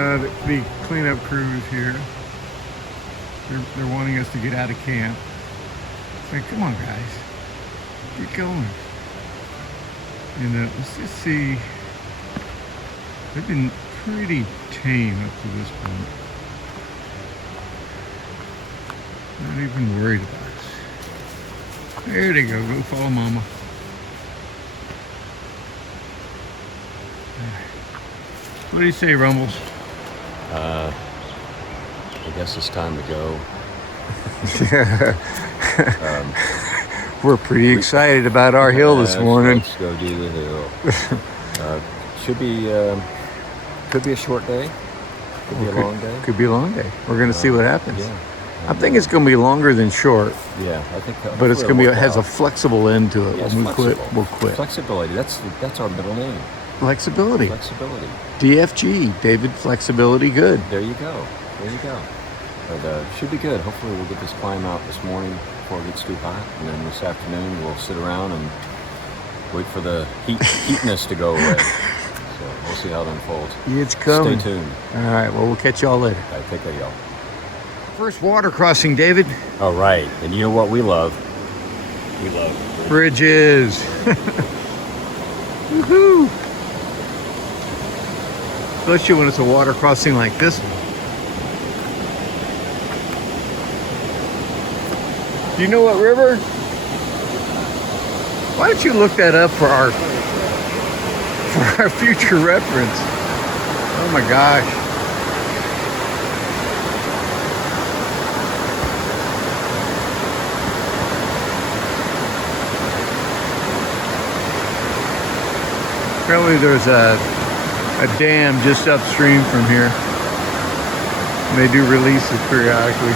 The cleanup crew is here. They're wanting us to get out of camp. It's like, come on, guys, get going. And let's just see. They've been pretty tame up to this point. Not even worried about us. There they go. Go follow Mama. What do you say, Rumbles? I guess it's time to go. We're pretty excited about our hill this morning. Let's go do the hill. Could be a short day. Could be a long day. Could be a long day. We're going to see what happens. Yeah. I think it's going to be longer than short. Yeah, I think. But it's going to be has a flexible end to it. Yeah, when we quit, we'll quit. Flexibility. That's our middle name. Flexibility. Flexibility. DFG. David Flexibility. Good. There you go. There you go. But should be good. Hopefully we'll get this climb out this morning before it gets too hot, and then this afternoon we'll sit around and wait for the heatness to go away. So we'll see how it unfolds. It's coming. Stay tuned. All right. Well, we'll catch y'all later. All right, take care, y'all. First water crossing, David. All right, and you know what we love? We love Bridges. Woohoo! Especially when it's a water crossing like this one. Do you know what river? Why don't you look that up for our future reference? Oh my gosh. Apparently there's a dam just upstream from here. And they do releases periodically.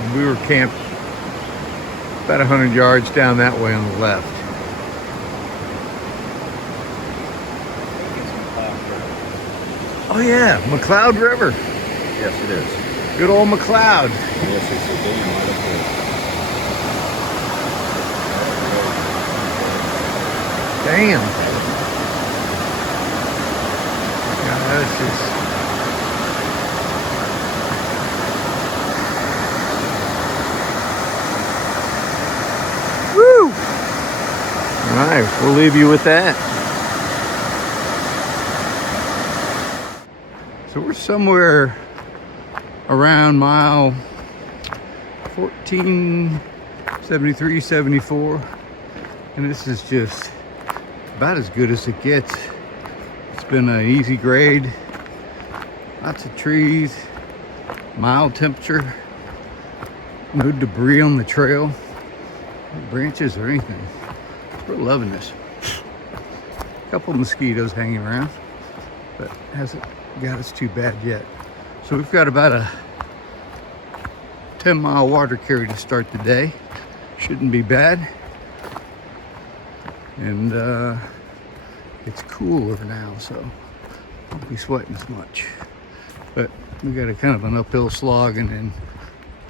And we were camped about 100 yards down that way on the left. Oh yeah, McCloud River. Yes, it is. Good old McCloud. Yes, it's a dam right up there. Damn. Yeah, that's just... Woo! All right, we'll leave you with that. So we're somewhere around mile 14, 73, 74. And this is just about as good as it gets. It's been an easy grade, lots of trees, mild temperature, no debris on the trail, no branches or anything. We're loving this. A couple mosquitoes hanging around, but hasn't got us too bad yet. So we've got about a 10-mile water carry to start the day. Shouldn't be bad. And it's cooler now, so I won't be sweating as much. But we got a kind of an uphill slog and then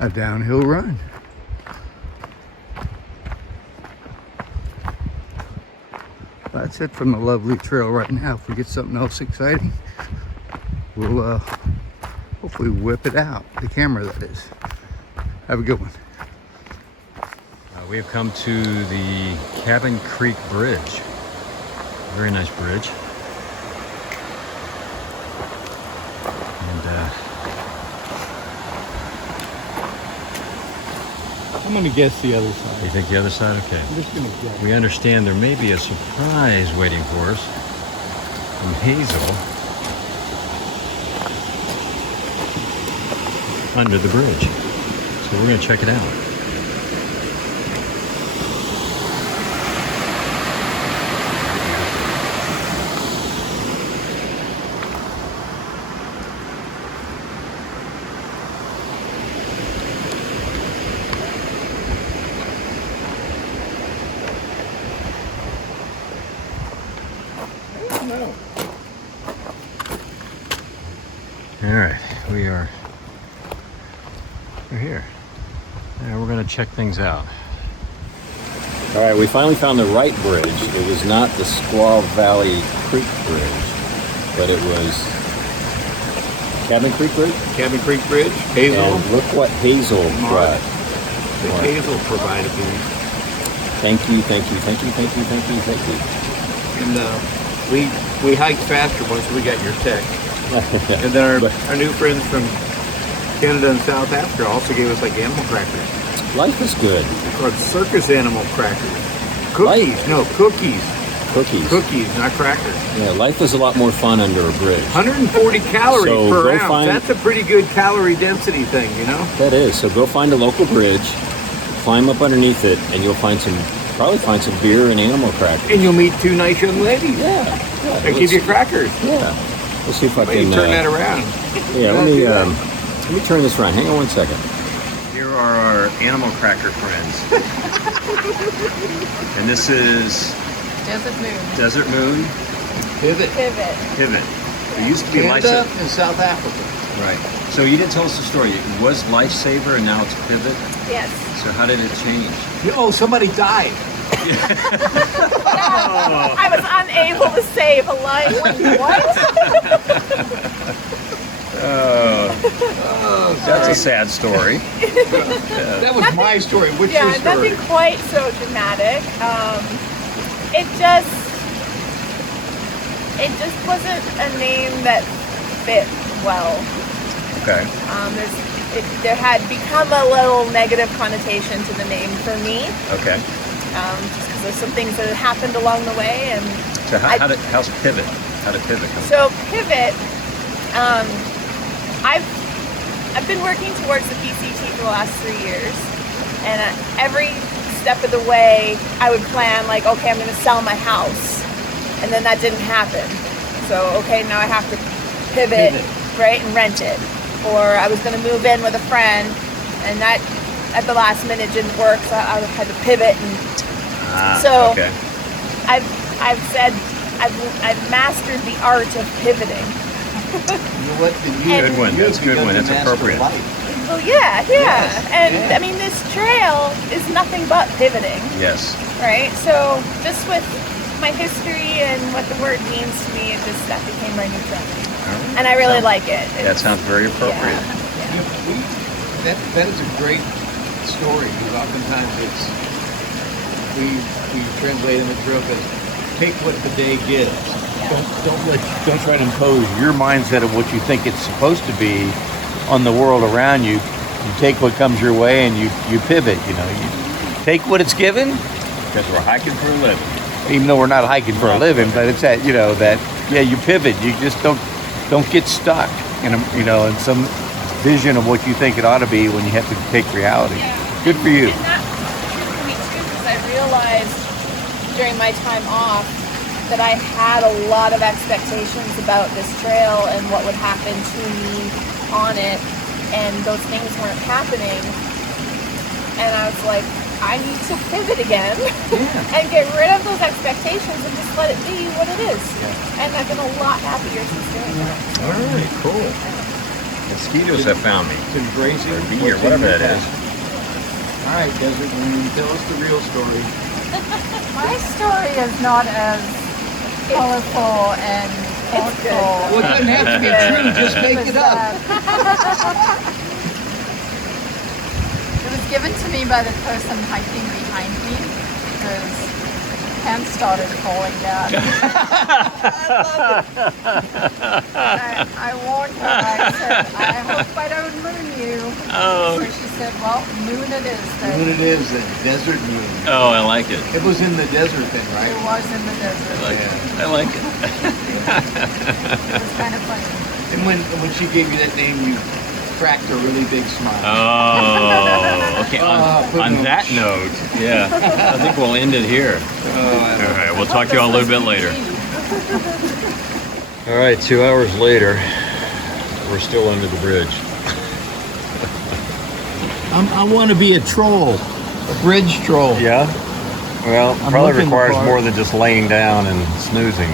a downhill run. That's it from the lovely trail right now. If we get something else exciting, we'll hopefully whip it out. The camera, that is. Have a good one. We have come to the Cabin Creek Bridge. Very nice bridge. And I'm gonna guess the other side. you think the other side? Okay. I'm just gonna guess. We understand there may be a surprise waiting for us from Hazel under the bridge. So we're gonna check it out. All right, we're here. And we're gonna check things out. All right, we finally found the right bridge. It was not the Squaw Valley Creek Bridge, but it was Cabin Creek Bridge. Cabin Creek Bridge, Hazel. And look what Hazel brought. Hazel provided these. Thank you. And we hiked faster once we got your text. And then our new friends from Canada and South Africa also gave us like animal crackers. Life is good. Called circus animal crackers. Cookies. No, cookies. Cookies, not crackers. Yeah, life is a lot more fun under a bridge. 140 calories So per go ounce. find- That's a pretty good calorie density thing, you know? That is. So go find a local bridge, climb up underneath it, and you'll probably find some beer and animal crackers. And you'll meet two nice young ladies. Yeah. They give you crackers. Yeah. Let's see if I Maybe can turn that around. Yeah, let me turn this around. Hang on 1 second. Here are our animal cracker friends. And this is Desert Moon. Pivot. Pivot. It used to be Canada Lifesaver. and South Africa. Right. So you didn't tell us the story. It was Lifesaver and now it's Pivot. Yes. So how did it change? Oh, somebody died. I was unable to save a line. Wait, what? That's a sad story. That was my story. What's your story? Nothing quite so dramatic. It just wasn't a name that fit well. Okay. There had become a little negative connotation to the name for me. Okay. Just because there's some things that had happened along the way, and So how's Pivot? How did Pivot come? so Pivot. I've been working towards the PCT for the last 3 years, and every step of the way I would plan like, okay, I'm going to sell my house, and then that didn't happen. So okay, now I have to pivot. Right, and rent it. Or I was going to move in with a friend, and that at the last minute didn't work, so I had to pivot. And so okay. I've said I've mastered the art of pivoting. You know what? Good one. That's a good one. That's appropriate. Well, yeah. Yes, And yeah. I mean, this trail is nothing but pivoting, Yes. right? So just with my history and what the word means to me, that became my new trail. And I really like it. That sounds very appropriate. Yeah. That is a great story, because oftentimes we translate in the drill as take what the day gives. Don't try to impose your mindset of what you think it's supposed to be on the world around you. You take what comes your way and you pivot. You take what it's given. Because we're hiking for a living. Even though we're not hiking for a living, but it's that you pivot. You just don't get stuck in some vision of what you think it ought to be when you have to take reality. Good for you. And that was true for me too, because I realized during my time off that I had a lot of expectations about this trail and what would happen to me on it, and those things weren't happening. And I was like, I need to pivot again and get rid of those expectations and just let it be what it is. And I've been a lot happier since doing that. All right, cool. Mosquitoes have found me. It's embracing Or bee or whatever that is. All right, Desert Moon, tell us the real story. My story is not as colorful and thoughtful. Well, it doesn't have to be true, just make it up. It was given to me by the person hiking behind me because pants started falling down. I warned her. I said, I hope I don't moon you. Oh. So she said, well, moon it is then. Moon it is, then. Desert Moon. Oh, I like it. It was in the desert then, It right? was in the desert. I like it. It was kind of funny. And when she gave you that name, you cracked a really big smile. Oh, okay. put On no- that note, yeah, I think we'll end it here. All right, we'll talk to you all a little bit later. All right, 2 hours later, we're still under the bridge. I want to be a troll, a bridge troll. Yeah? Well, I'm probably looking requires for- more than just laying down and snoozing.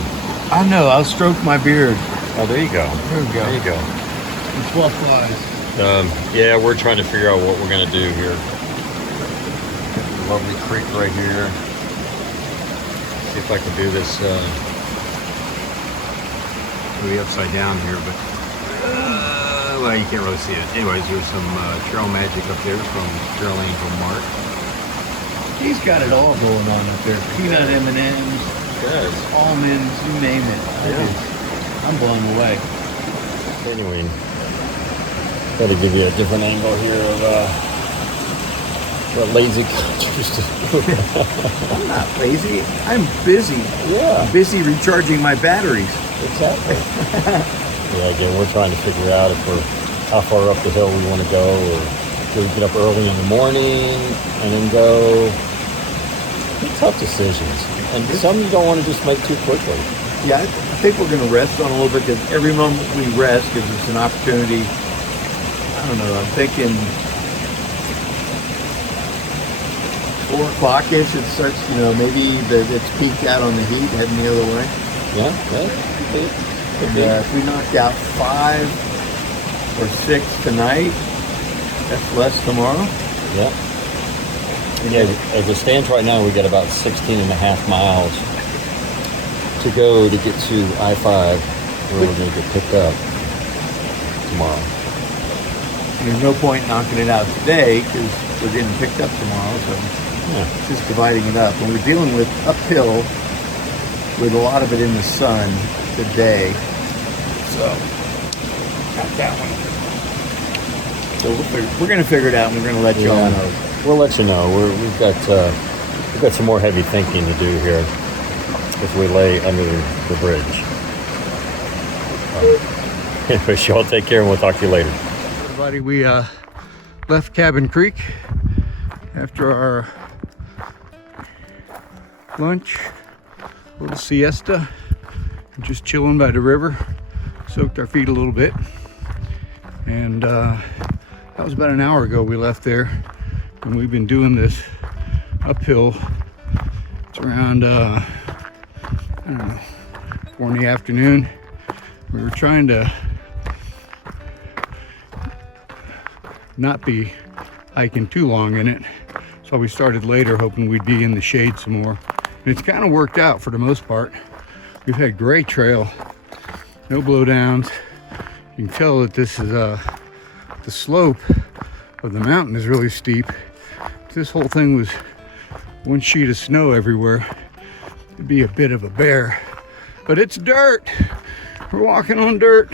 I know, I'll stroke my beard. Oh, there you go. There we go. There you go. It's 12 flies. Yeah, we're trying to figure out what we're going to do here. lovely creek right here. See if I can do this maybe upside down here, but well, you can't really see it. Anyways, there's some trail magic up there from Trail Angel Mark. He's got it all going on up there. Peanut M&Ms, almonds, you name it. I'm blown away. Anyway, got to give you a different angle here of what lazy Codgers do. I'm not lazy. I'm busy. Yeah. I'm busy recharging my batteries. Exactly. Yeah, again, we're trying to figure out how far up the hill we want to go, or do we get up early in the morning and then go. Tough decisions, and some you don't want to just make too quickly. Yeah, I think we're going to rest on a little bit, because every moment we rest gives us an opportunity. I don't know, I'm thinking 4 o'clock-ish, it starts, maybe it's peaked out on the heat, heading the other way. Yeah. And if we knocked out 5 or 6 tonight, that's less tomorrow. Yeah. Yeah, as it stands right now, we got about 16 and a half miles to go to get to I-5, where we're going to get picked up tomorrow. And there's no point knocking it out today, because we're getting picked up tomorrow, so it's just dividing it up. And we're dealing with uphill with a lot of it in the sun today. So, got that one. So we're going to figure it out, and we're going to let you all know. We'll let you know. We've got some more heavy thinking to do here as we lay under the bridge. Anyways, y'all take care, and we'll talk to you later. Everybody, we left Cabin Creek after our lunch, a little siesta, just chilling by the river. Soaked our feet a little bit, and that was about an hour ago we left there. And we've been doing this uphill. It's around, I don't know, 4 in the afternoon. We were trying to not be hiking too long in it. So we started later, hoping we'd be in the shade some more. And it's kind of worked out for the most part. We've had great trail, no blowdowns. You can tell that this is, the slope of the mountain is really steep. If this whole thing was one sheet of snow everywhere, it'd be a bit of a bear. But it's dirt. We're walking on dirt.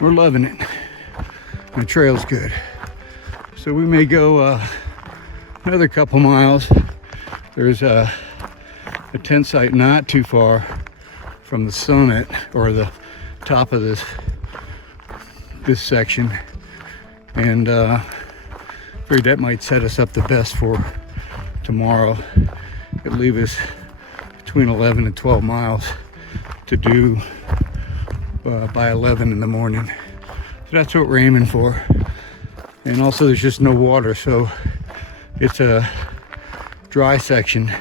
We're loving it. And the trail's good. So we may go another couple miles. There's a tent site not too far from the summit, or the top of this section, and figured that might set us up the best for tomorrow. It'll leave us between 11 and 12 miles to do by 11 in the morning. So that's what we're aiming for. And also there's just no water, so it's a dry section.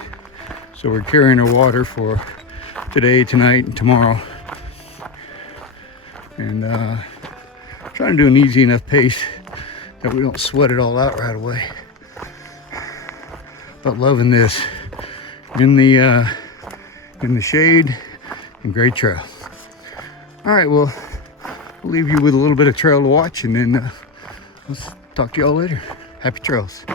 So we're carrying our water for today, tonight, and tomorrow. And trying to do an easy enough pace that we don't sweat it all out right away. But loving this in the shade and great trail. All right, well, we'll leave you with a little bit of trail to watch, and then let's talk to y'all later. Happy trails.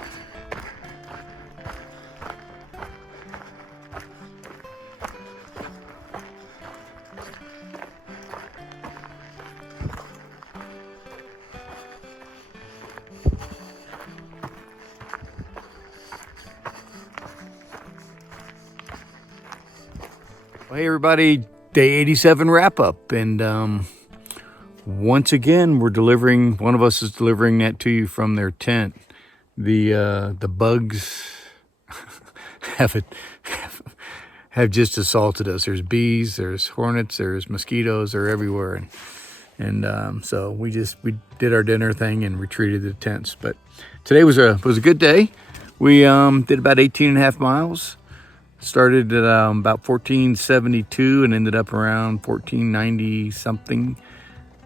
Hey everybody, day 87 wrap up, and once again one of us is delivering that to you from their tent. The bugs have just assaulted us. There's bees, there's hornets, there's mosquitoes, they're everywhere, and so we did our dinner thing and retreated to the tents. But today was a good day. We did about 18 and a half miles. Started at about 1472 and ended up around 1490 something.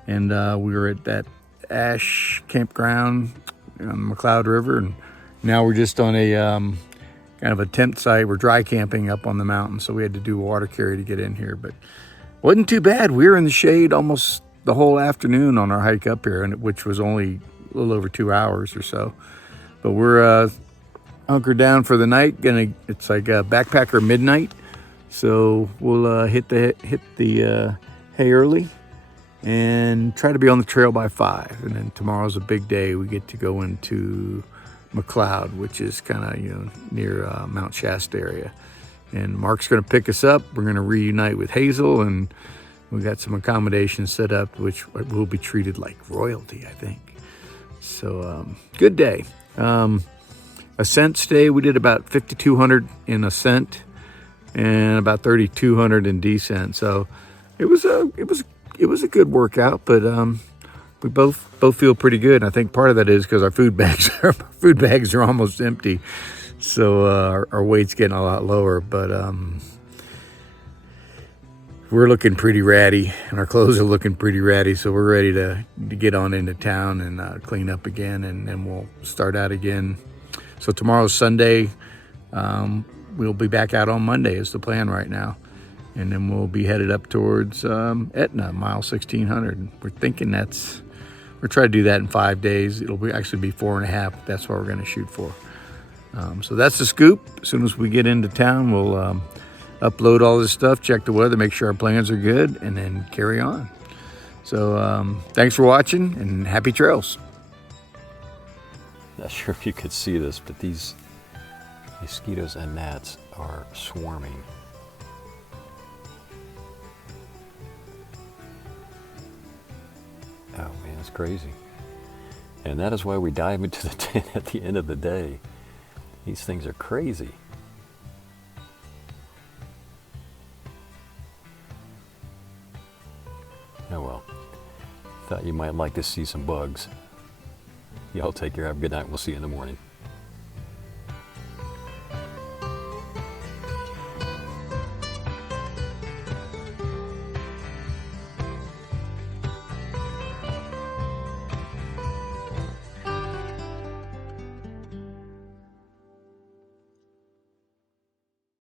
And we were at that Ash campground on the McLeod River, and Now we're just on a kind of a tent site. We're dry camping up on the mountain, so we had to do water carry to get in here, but wasn't too bad. We were in the shade almost the whole afternoon on our hike up here, which was only a little over 2 hours or so. But we're hunkered down for the night. It's like a backpacker midnight, so we'll hit the hay early and try to be on the trail by 5. And then tomorrow's a big day. We get to go into McLeod, which is kind of near Mount Shasta area. And Mark's going to pick us up. We're going to reunite with Hazel, and we got some accommodations set up, which will be treated like royalty, I think. So good day. Ascent day, we did about 5,200 in ascent and about 3,200 in descent. So it was a good workout, but we both feel pretty good. And I think part of that is because our food bags are almost empty, so our weight's getting a lot lower. But we're looking pretty ratty, and our clothes are looking pretty ratty. So we're ready to get on into town and clean up again, and then we'll start out again. So tomorrow's Sunday. We'll be back out on Monday is the plan right now. And then we'll be headed up towards Etna, mile 1,600. We're thinking we're trying to do that in 5 days. It'll actually be 4.5. That's what we're going to shoot for. So that's the scoop. As soon as we get into town, we'll upload all this stuff, check the weather, make sure our plans are good, and then carry on. So thanks for watching, and happy trails. Not sure if you could see this, but these mosquitoes and gnats are swarming. Oh man, it's crazy. And that is why we dive into the tent at the end of the day. These things are crazy. Oh well. Thought you might like to see some bugs. Y'all take care, have a good night. We'll see you in the morning.